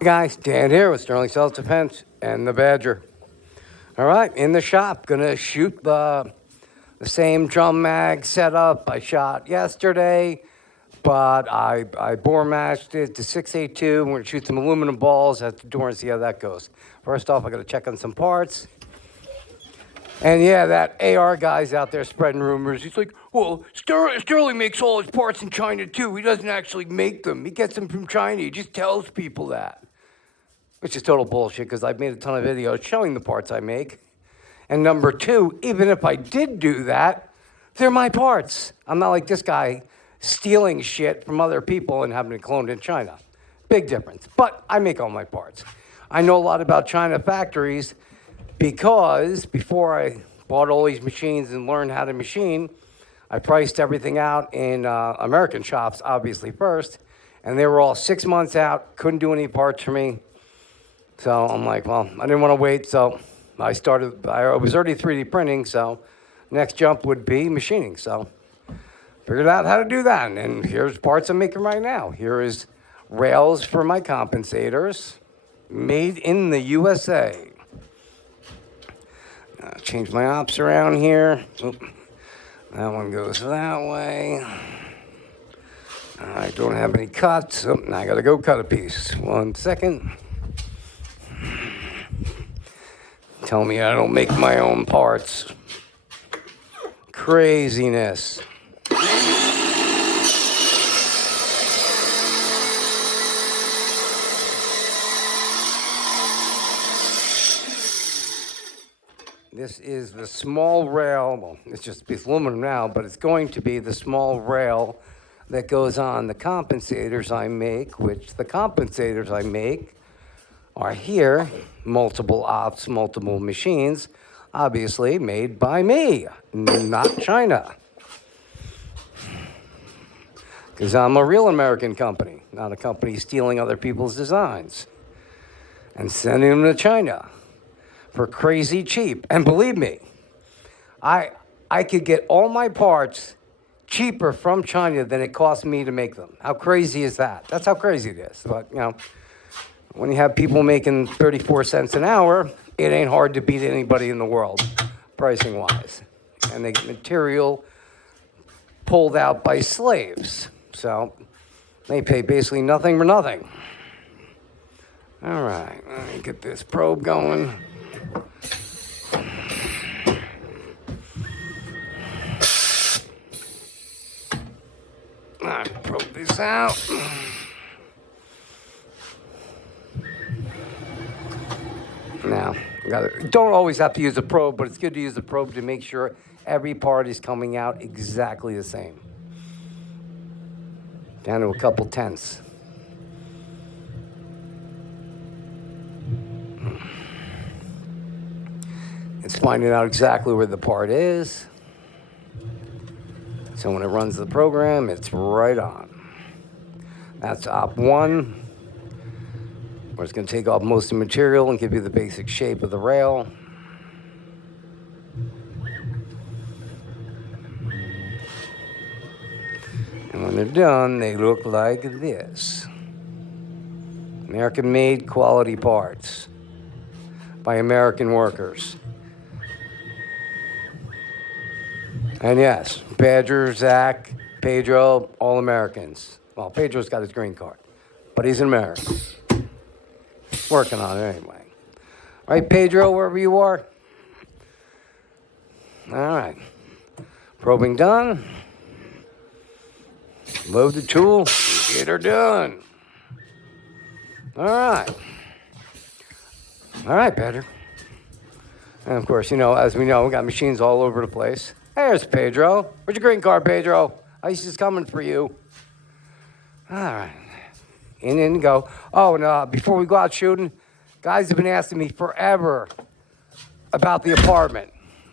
Hey guys, Dan here with Sterling Self Defense and the Badger. All right, in the shop, gonna shoot the same drum mag setup I shot yesterday, but I bore matched it to 682. We're gonna shoot some aluminum balls at the door and see how that goes. First off, I gotta check on some parts. And yeah, that AR guy's out there spreading rumors. He's like, well, Sterling makes all his parts in China too. He doesn't actually make them. He gets them from China. He just tells people that. Which is total bullshit because I've made a ton of videos showing the parts I make. And number two, even if I did do that, they're my parts. I'm not like this guy stealing shit from other people and having it cloned in China. Big difference. But I make all my parts. I know a lot about China factories because before I bought all these machines and learned how to machine, I priced everything out in American shops, obviously, first. And they were all 6 months out, couldn't do any parts for me. So I'm like, well, I didn't want to wait, so I was already 3D printing, so next jump would be machining. So figured out how to do that, and here's parts I'm making right now. Here is rails for my compensators, made in the USA. Change my ops around here. Oop. That one goes that way. I don't have any cuts. Oh, now I gotta go cut a piece. 1 second. Tell me I don't make my own parts. Craziness. This is the small rail. Well, it's just a piece of aluminum now, but it's going to be the small rail that goes on the compensators I make, which the compensators I make are here, multiple ops, multiple machines, obviously made by me, not China. Because I'm a real American company, not a company stealing other people's designs and sending them to China for crazy cheap. And believe me, I could get all my parts cheaper from China than it cost me to make them. How crazy is that? That's how crazy it is. But, when you have people making 34 cents an hour, it ain't hard to beat anybody in the world, pricing wise. And they get material pulled out by slaves. So they pay basically nothing for nothing. All right, let me get this probe going. I probe this out. Now, don't always have to use a probe, but it's good to use a probe to make sure every part is coming out exactly the same. Down to a couple tenths. It's finding out exactly where the part is. So when it runs the program, it's right on. That's op 1. Where it's going to take off most of the material and give you the basic shape of the rail. And when they're done, they look like this. American-made quality parts by American workers. And yes, Badger, Zach, Pedro, all Americans. Well, Pedro's got his green card, but he's an American. Working on it anyway. Right, Pedro, wherever you are? All right. Probing done. Load the tool. Get her done. All right. All right, Pedro. And of course, as we know, we got machines all over the place. There's Pedro. Where's your green card, Pedro? ICE is coming for you. All right. In and go. Oh, and before we go out shooting, guys have been asking me forever about the apartment.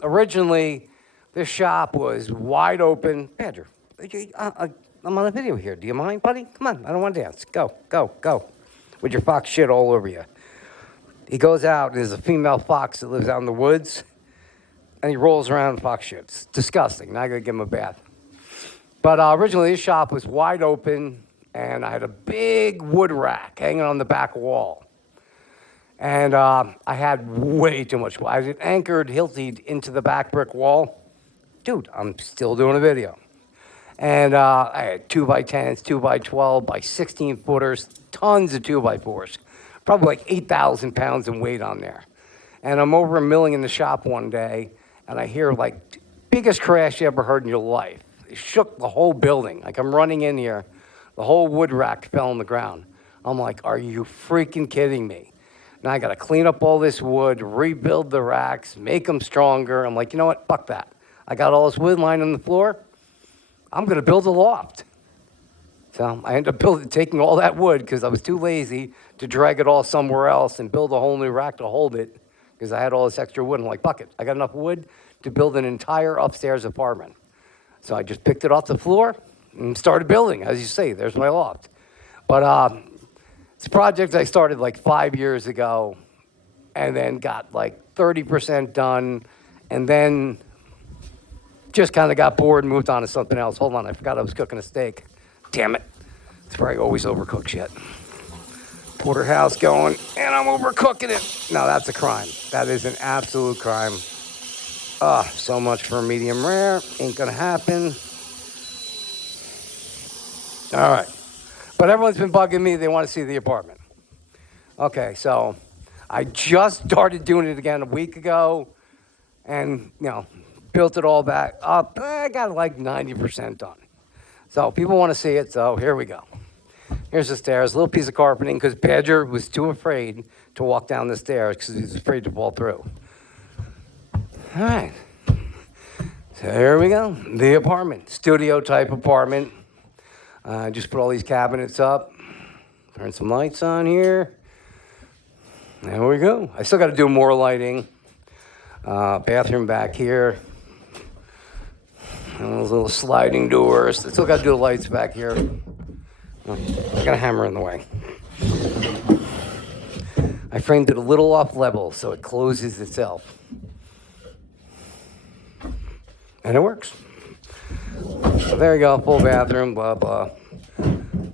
Originally, this shop was wide open. Pedro, I'm on a video here. Do you mind, buddy? Come on, I don't want to dance. Go, go, go. With your fox shit all over you. He goes out, and there's a female fox that lives out in the woods, and he rolls around in fox shit. It's disgusting. Now I gotta give him a bath. But originally, this shop was wide open. and I had a big wood rack hanging on the back wall. And I had way too much wood. I had it anchored hilted into the back brick wall. Dude, I'm still doing a video. And I had 2x10s, 2x12, by 16 footers, tons of 2x4s, probably like 8,000 pounds in weight on there. And I'm over milling in the shop one day, and I hear like biggest crash you ever heard in your life. It shook the whole building. Like I'm running in here, the whole wood rack fell on the ground. I'm like, are you freaking kidding me? Now I got to clean up all this wood, rebuild the racks, make them stronger. I'm like, you know what? Fuck that. I got all this wood lying on the floor. I'm going to build a loft. So I ended up taking all that wood because I was too lazy to drag it all somewhere else and build a whole new rack to hold it because I had all this extra wood. I'm like, fuck it. I got enough wood to build an entire upstairs apartment. So I just picked it off the floor and started building. As you say, there's my loft. But it's a project I started like 5 years ago and then got like 30% done and then just kind of got bored and moved on to something else. Hold on, I forgot I was cooking a steak. Damn it. It's probably always overcooked shit. Porterhouse going, and I'm overcooking it. No, that's a crime. That is an absolute crime. So much for medium rare. Ain't gonna happen. All right. But everyone's been bugging me. They want to see the apartment. Okay, so I just started doing it again a week ago and, built it all back up. I got like 90% done. So people want to see it, so here we go. Here's the stairs, a little piece of carpeting because Badger was too afraid to walk down the stairs because he was afraid to fall through. All right. So here we go. The apartment, studio type apartment. Just put all these cabinets up. Turn some lights on here. There we go. I still got to do more lighting. Bathroom back here. And those little sliding doors. I still got to do the lights back here. I got a hammer in the way. I framed it a little off level so it closes itself. And it works. So there you go, full bathroom, blah, blah.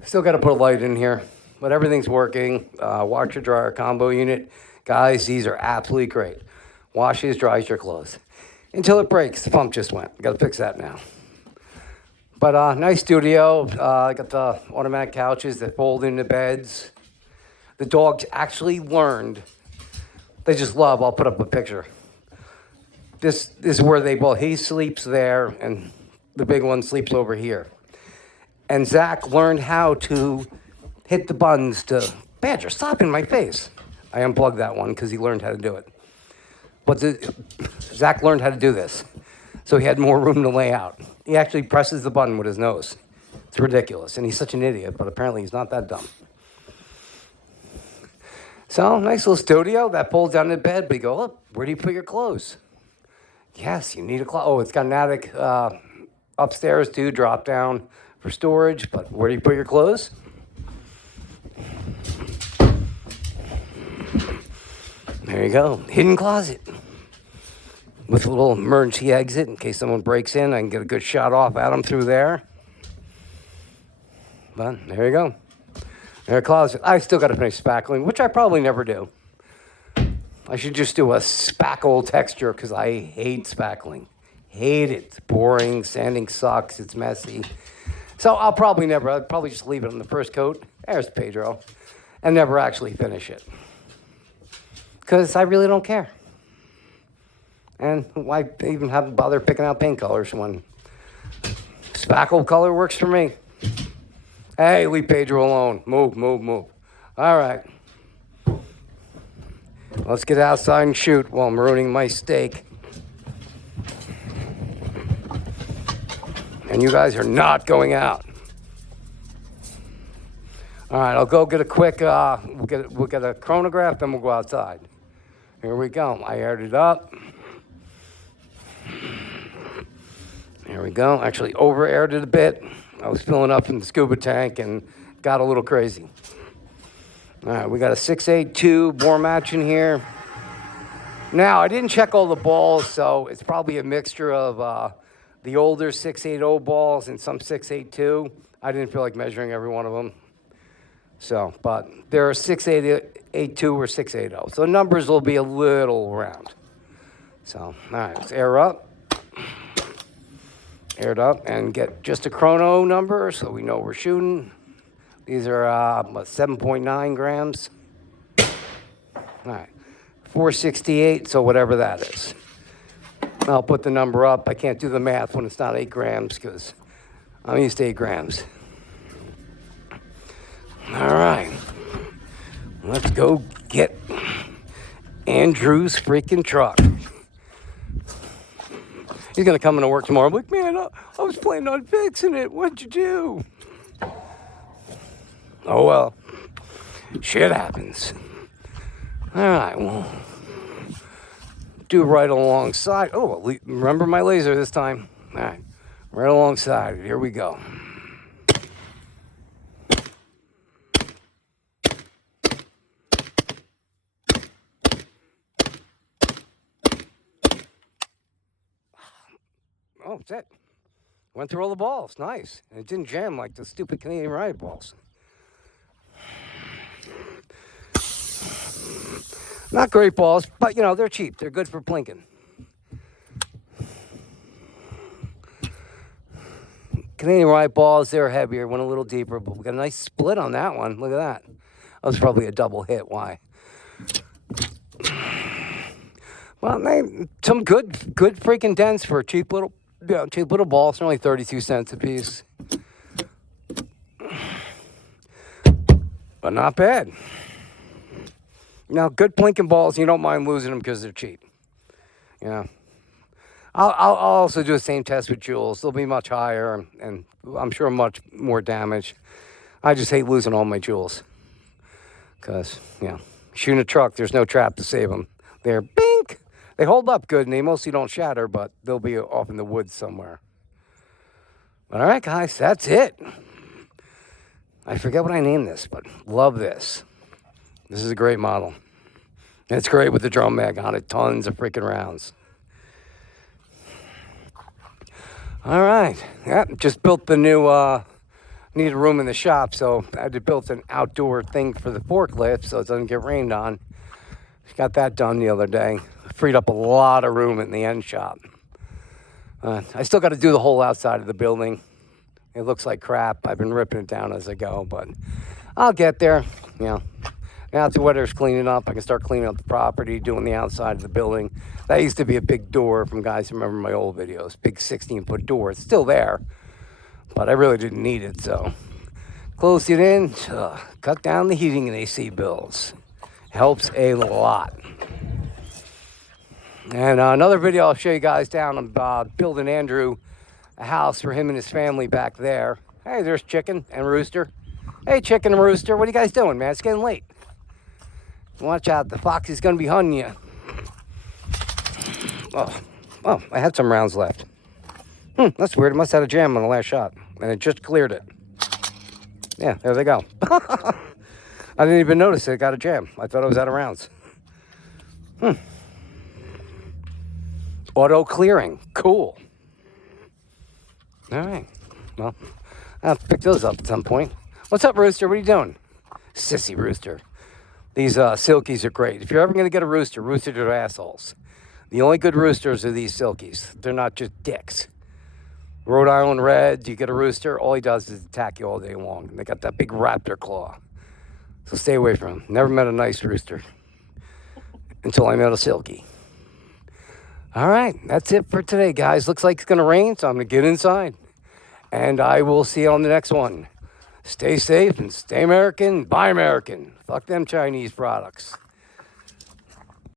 Still got to put a light in here, but everything's working. Washer dryer combo unit. Guys, these are absolutely great. Washes, dries your clothes. Until it breaks. The pump just went. Got to fix that now. But nice studio. I got the automatic couches that fold into beds. The dogs actually learned. They just love. I'll put up a picture. This is where he sleeps there, and the big one sleeps over here. And Zach learned how to hit the buttons to, Badger, stop in my face. I unplugged that one because he learned how to do it. But Zach learned how to do this. So he had more room to lay out. He actually presses the button with his nose. It's ridiculous. And he's such an idiot, but apparently he's not that dumb. So, nice little studio. That folds down to bed, but you go, oh, where do you put your clothes? Yes, you need a closet. Oh, it's got an attic upstairs too, drop down for storage, but where do you put your clothes? There you go, hidden closet with a little emergency exit in case someone breaks in. I can get a good shot off at them through there. But there you go. Their closet. I still got to finish spackling, which I probably never do. I should just do a spackle texture because I hate spackling. Hate it. It's boring. Sanding sucks. It's messy. So I'll probably just leave it on the first coat. There's Pedro. And never actually finish it. Because I really don't care. And why even have to bother picking out paint colors when spackle color works for me? Hey, leave Pedro alone. Move. All right. Let's get outside and shoot while I'm ruining my steak. And you guys are not going out. All right, I'll go get a quick, we'll get a chronograph, then we'll go outside. Here we go. I aired it up. There we go. Actually over-aired it a bit. I was filling up in the scuba tank and got a little crazy. All right, we got a 682 bore match in here. Now, I didn't check all the balls, so it's probably a mixture of the older 680 balls and some 682. I didn't feel like measuring every one of them. So, but there are 682 or 680. So the numbers will be a little round. So, all right, let's air up. Air it up and get just a chrono number so we know we're shooting. These are 7.9 grams. All right, 468, so whatever that is. I'll put the number up. I can't do the math when it's not 8 grams because I'm used to 8 grams. All right, let's go get Andrew's freaking truck. He's going to come into work tomorrow. I'm like, man, I was planning on fixing it. What'd you do? Oh, well, shit happens. All right, well, do right alongside. Oh, remember my laser this time. All right, right alongside. Here we go. Oh, that's it. Went through all the balls. Nice. And it didn't jam like the stupid Canadian Riot balls. Not great balls, but, they're cheap. They're good for plinking. Canadian Riot balls, they're heavier, went a little deeper, but we got a nice split on that one. Look at that. That was probably a double hit. Why? Well, some good freaking dents for a cheap little ball. It's only 32 cents a piece. But not bad. Now, good plinking balls, you don't mind losing them because they're cheap. I'll also do the same test with jewels. They'll be much higher, and I'm sure much more damage. I just hate losing all my jewels. Because, shooting a truck, there's no trap to save them. They're bink. They hold up good, and they mostly don't shatter, but they'll be off in the woods somewhere. But all right, guys, that's it. I forget what I named this, but love this. This is a great model. And it's great with the drum mag on it. Tons of freaking rounds. All right. Yeah, just built the new, needed a room in the shop, so I had to build an outdoor thing for the forklift so it doesn't get rained on. Got that done the other day. Freed up a lot of room in the end shop. I still got to do the whole outside of the building. It looks like crap. I've been ripping it down as I go, but I'll get there. Now that the weather's cleaning up, I can start cleaning up the property, doing the outside of the building. That used to be a big door from guys who remember my old videos. Big 16-foot door. It's still there, but I really didn't need it, so closed it in. Cut down the heating and AC bills. Helps a lot. And another video I'll show you guys down. I'm building Andrew a house for him and his family back there. Hey, there's Chicken and Rooster. Hey, Chicken and Rooster, what are you guys doing, man? It's getting late. Watch out, the fox is going to be hunting you. Oh, I had some rounds left. That's weird. It must have had a jam on the last shot, and it just cleared it. Yeah, there they go. I didn't even notice it got a jam. I thought it was out of rounds. Auto clearing. Cool. All right. Well, I'll have to pick those up at some point. What's up, Rooster? What are you doing? Sissy Rooster. These silkies are great. If you're ever going to get a rooster, roosters are assholes. The only good roosters are these silkies. They're not just dicks. Rhode Island Red, you get a rooster, all he does is attack you all day long. And they got that big raptor claw. So stay away from him. Never met a nice rooster until I met a silky. All right, that's it for today, guys. Looks like it's going to rain, so I'm going to get inside. And I will see you on the next one. Stay safe and stay American. Buy American. Fuck them Chinese products.